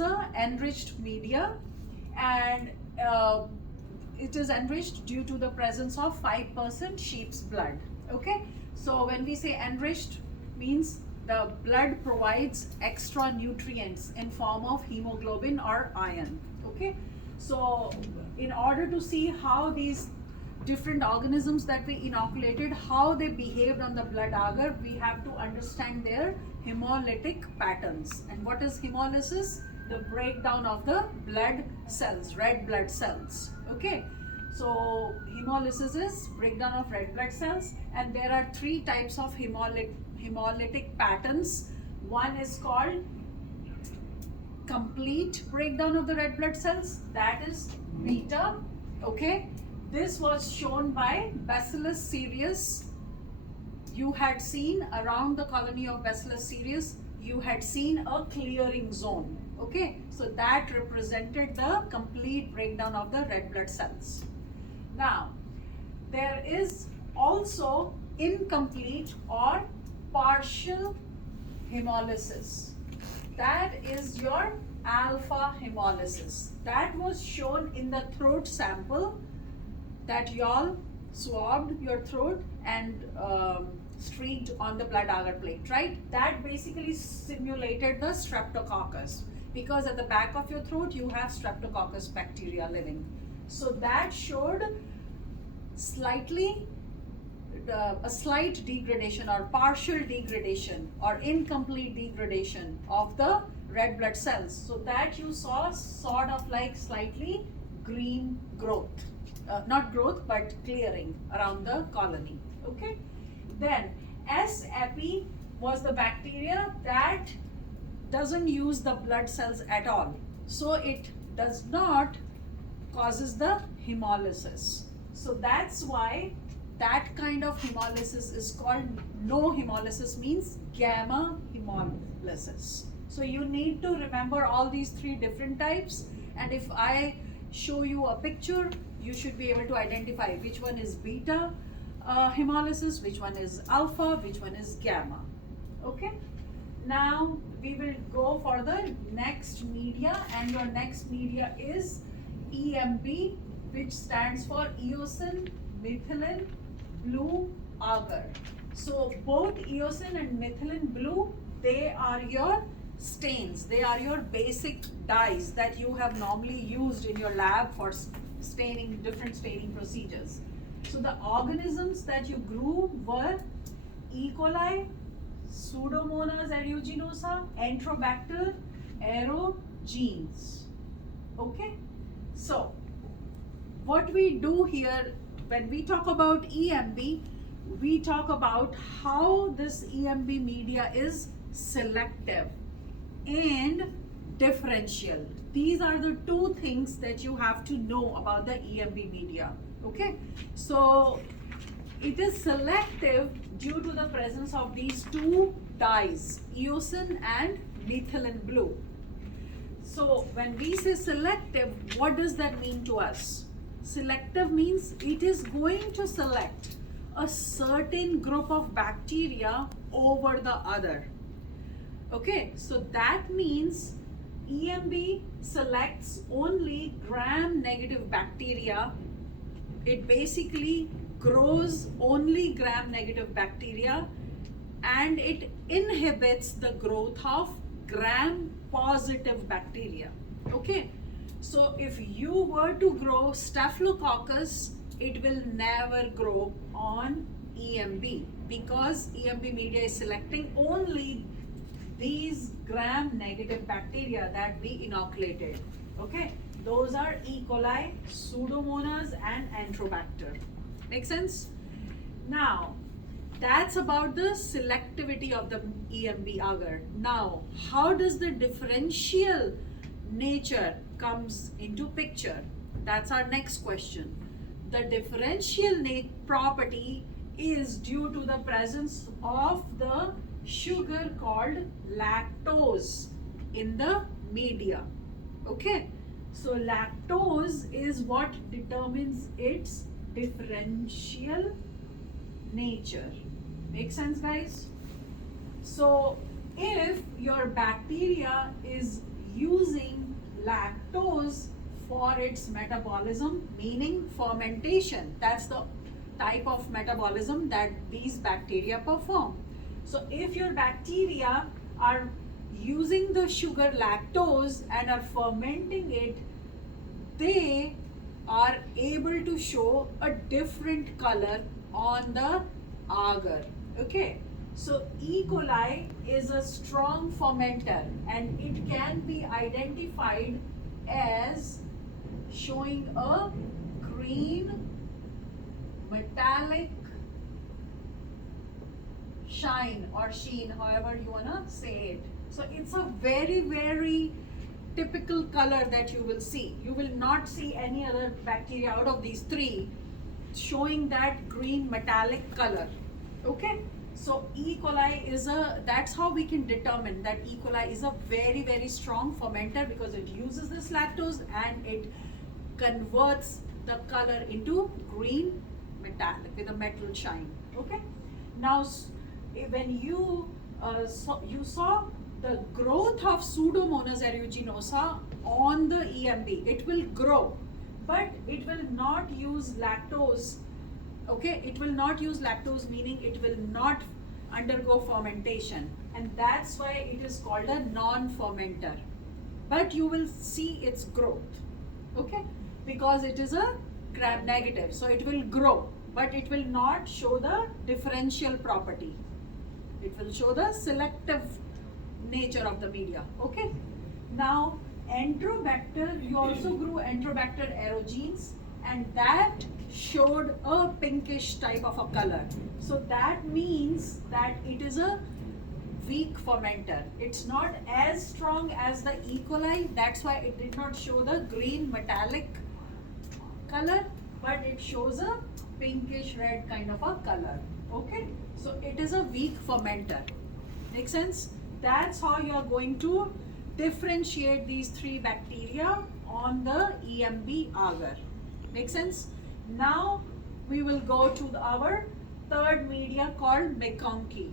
enriched media, and it is enriched due to the presence of 5% sheep's blood. Okay, so when we say enriched, means the blood provides extra nutrients in form of hemoglobin or iron. Okay, so in order to see how these different organisms that we inoculated, how they behaved on the blood agar, we have to understand their hemolytic patterns. And what is hemolysis? The breakdown of the blood cells, red blood cells. Okay, so hemolysis is breakdown of red blood cells, and there are three types of hemolytic patterns. One is called complete breakdown of the red blood cells, that is beta. Okay, this was shown by Bacillus cereus. You had seen around the colony of Bacillus cereus, you had seen a clearing zone. Okay, so that represented the complete breakdown of the red blood cells. Now, there is also incomplete or partial hemolysis. That is your alpha hemolysis. That was shown in the throat sample that y'all swabbed your throat and streaked on the blood agar plate, right? That basically simulated the streptococcus, because at the back of your throat you have streptococcus bacteria living. So that showed a slight degradation or partial degradation or incomplete degradation of the red blood cells. So that you saw sort of like slightly green growth. Not growth, but clearing around the colony. Okay. Then S. epi was the bacteria that doesn't use the blood cells at all. So it does not causes the hemolysis. So that's why that kind of hemolysis is called no hemolysis, means gamma hemolysis. So you need to remember all these three different types, and if I show you a picture, you should be able to identify which one is beta hemolysis, which one is alpha, which one is gamma. Okay, now we will go for the next media, and your next media is EMB, which stands for eosin methylene blue agar. So both eosin and methylene blue, they are your stains, they are your basic dyes that you have normally used in your lab for staining, different staining procedures. So the organisms that you grew were E. coli, Pseudomonas aeruginosa, Enterobacter, aerogenes. Okay, so what we do here when we talk about EMB, we talk about how this EMB media is selective and differential. These are the two things that you have to know about the EMB media. Okay, so it is selective due to the presence of these two dyes, eosin and methylene blue. So when we say selective, what does that mean to us? Selective means it is going to select a certain group of bacteria over the other. Okay, so that means EMB selects only gram-negative bacteria. It basically grows only gram-negative bacteria, and it inhibits the growth of gram-positive bacteria. Okay, so if you were to grow Staphylococcus, it will never grow on EMB, because EMB media is selecting only these gram-negative bacteria that we inoculated. Okay, those are E. coli, Pseudomonas and Enterobacter. Make sense? Now, that's about the selectivity of the EMB agar. Now, how does the differential nature comes into picture? That's our next question. The differential property is due to the presence of the sugar called lactose in the media. Okay, so lactose is what determines its differential nature. Make sense, guys? So if your bacteria is using for its metabolism, meaning fermentation. That's the type of metabolism that these bacteria perform. So if your bacteria are using the sugar lactose and are fermenting it, they are able to show a different color on the agar. Okay, so E. coli is a strong fermenter and it can be identified as showing a green metallic shine or sheen, however you wanna say it. So it's a very, very typical color that you will see. You will not see any other bacteria out of these three showing that green metallic color. Okay, so E. coli is that's how we can determine that E. coli is a very, very strong fermenter, because it uses this lactose and it converts the color into green metallic with a metal shine. Okay, now when you saw the growth of Pseudomonas aeruginosa on the EMB, it will grow, but it will not use lactose. Okay, it will not use lactose, meaning it will not undergo fermentation, and that's why it is called a non-fermenter. But you will see its growth, okay, because it is a gram negative, so it will grow, but it will not show the differential property. It will show the selective nature of the media. Okay, now Enterobacter, you also grew Enterobacter aerogenes, and that showed a pinkish type of a color. So that means that it is a weak fermenter. It's not as strong as the E. coli, that's why it did not show the green metallic color, but it shows a pinkish red kind of a color. Okay, so it is a weak fermenter. Make sense? That's how you are going to differentiate these three bacteria on the EMB agar. Make sense? Now we will go to our third media called MacConkey.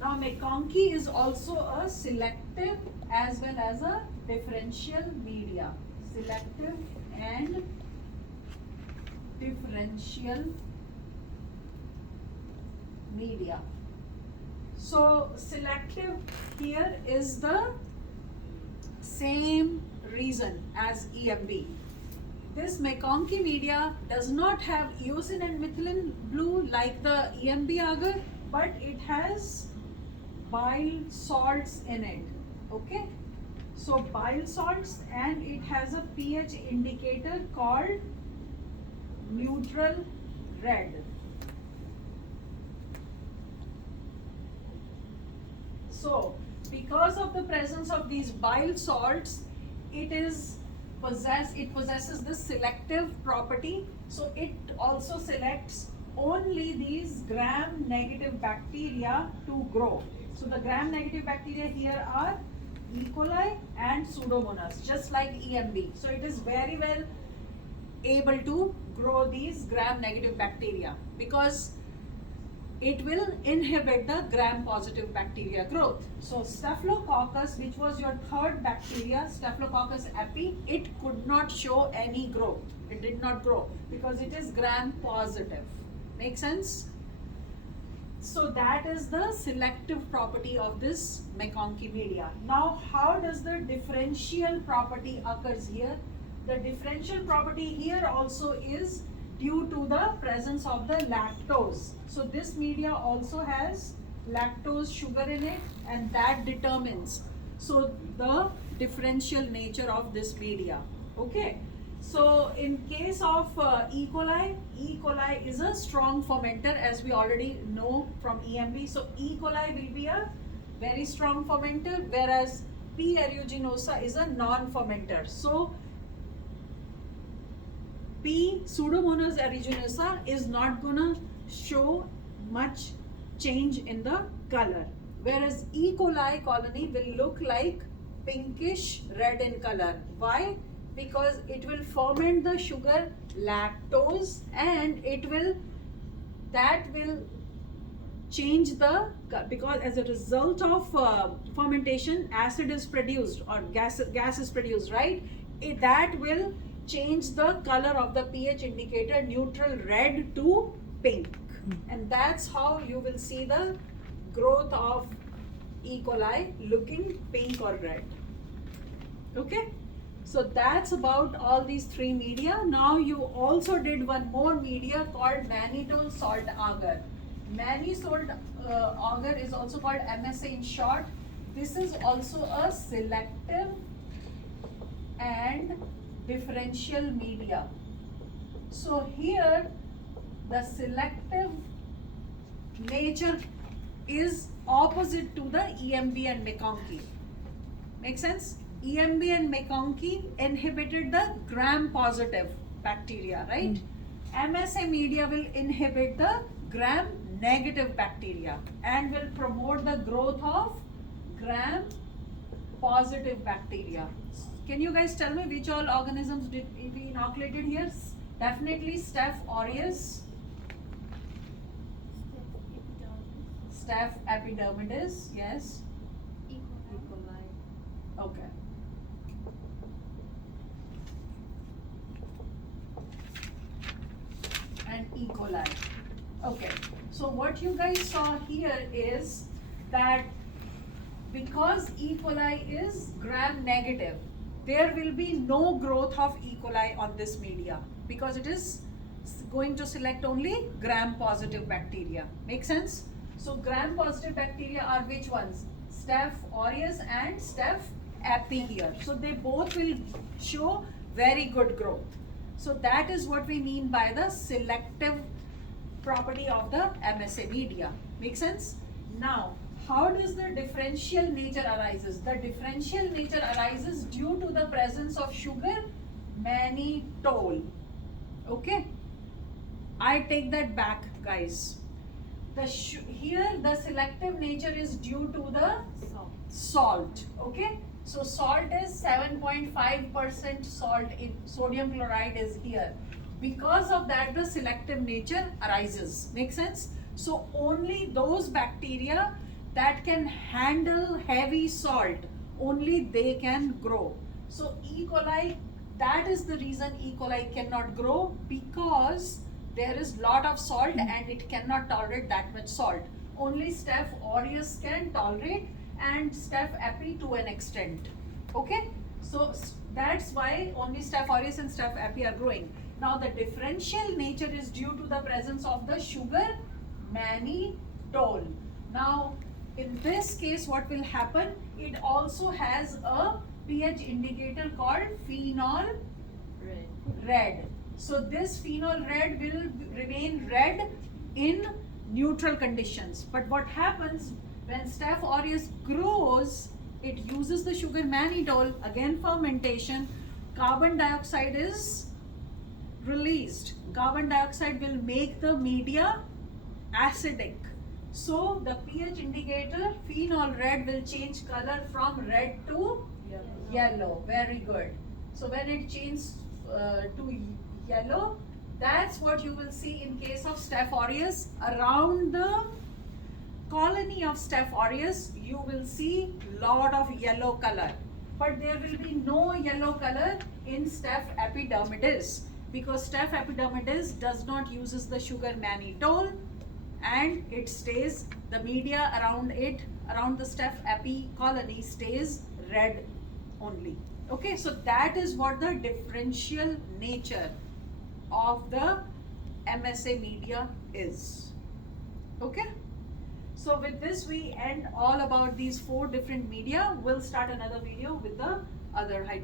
Now MacConkey is also a selective as well as a differential media. Selective and differential media. So selective here is the same reason as EMB. This MacConkey media does not have eosin and methylene blue like the EMB agar, but it has bile salts in it. Okay, so bile salts, and it has a pH indicator called neutral red. So because of the presence of these bile salts, it possesses this selective property. So it also selects only these gram negative bacteria to grow. So the gram negative bacteria here are E. coli and Pseudomonas, just like EMB. So it is very well able to grow these gram negative bacteria, because it will inhibit the gram positive bacteria growth. So Staphylococcus, which was your third bacteria, Staphylococcus epi, it could not show any growth. It did not grow because it is gram positive. Make sense? So that is the selective property of this MacConkey media. Now how does the differential property occurs here? The differential property here also is due to the presence of the lactose. So this media also has lactose sugar in it, and that determines the differential nature of this media. Okay, so in case of E. coli is a strong fermenter, as we already know from EMB. So E. coli will be a very strong fermenter, whereas P. aeruginosa is a non-fermenter. So P. Pseudomonas aeruginosa is not gonna show much change in the color, whereas E. coli colony will look like pinkish red in color. Why? Because it will ferment the sugar lactose, and that will change because as a result of fermentation, acid is produced or gas is produced, right? That will change the color of the pH indicator neutral red to pink. And that's how you will see the growth of E. coli looking pink or red. Okay, so that's about all these three media. Now you also did one more media called mannitol salt agar. Mannitol agar is also called MSA in short. This is also a selective and differential media. So here the selective nature is opposite to the EMB and MacConkey. Make sense? EMB and MacConkey inhibited the gram-positive bacteria, right? MSA media will inhibit the gram-negative bacteria and will promote the growth of gram-positive bacteria. Can you guys tell me which all organisms did we inoculated here? Definitely Staph aureus, Staph epidermidis, yes. E. coli. Okay. And E. coli. Okay. So what you guys saw here is that because E. coli is gram negative, there will be no growth of E. coli on this media because it is going to select only gram positive bacteria. Make sense? So gram positive bacteria are which ones? Staph aureus and Staph epi here. So they both will show very good growth. So that is what we mean by the selective property of the MSA media. Make sense? Now, how does the differential nature arises? The differential nature arises due to the presence of sugar mannitol. Okay? I take that back, guys. Here the selective nature is due to the salt. Okay? So salt is 7.5% salt. Sodium chloride is here. Because of that, the selective nature arises. Make sense? So only those bacteria that can handle heavy salt, only they can grow. So E. coli, that is the reason E. coli cannot grow, because there is lot of salt and it cannot tolerate that much salt. Only Staph aureus can tolerate and Staph epi to an extent. Okay? So that's why only Staph aureus and Staph epi are growing. Now the differential nature is due to the presence of the sugar mannitol. Now in this case what will happen? It also has a pH indicator called phenol red. So this phenol red will remain red in neutral conditions. But what happens when Staph aureus grows, it uses the sugar mannitol, again fermentation, carbon dioxide is released. Carbon dioxide will make the media acidic. So the pH indicator phenol red will change color from red to yellow. Very good. So when it changes to yellow, that's what you will see in case of Staph aureus. Around the colony of Staph aureus, you will see lot of yellow color. But there will be no yellow color in Staph epidermidis, because Staph epidermidis does not uses the sugar mannitol, and it stays, the media around it, around the Staph epi colony stays red only. Okay, so that is what the differential nature of the MSA media is. Okay, so with this we end all about these 4 different media. We'll start another video with the other hydrogen.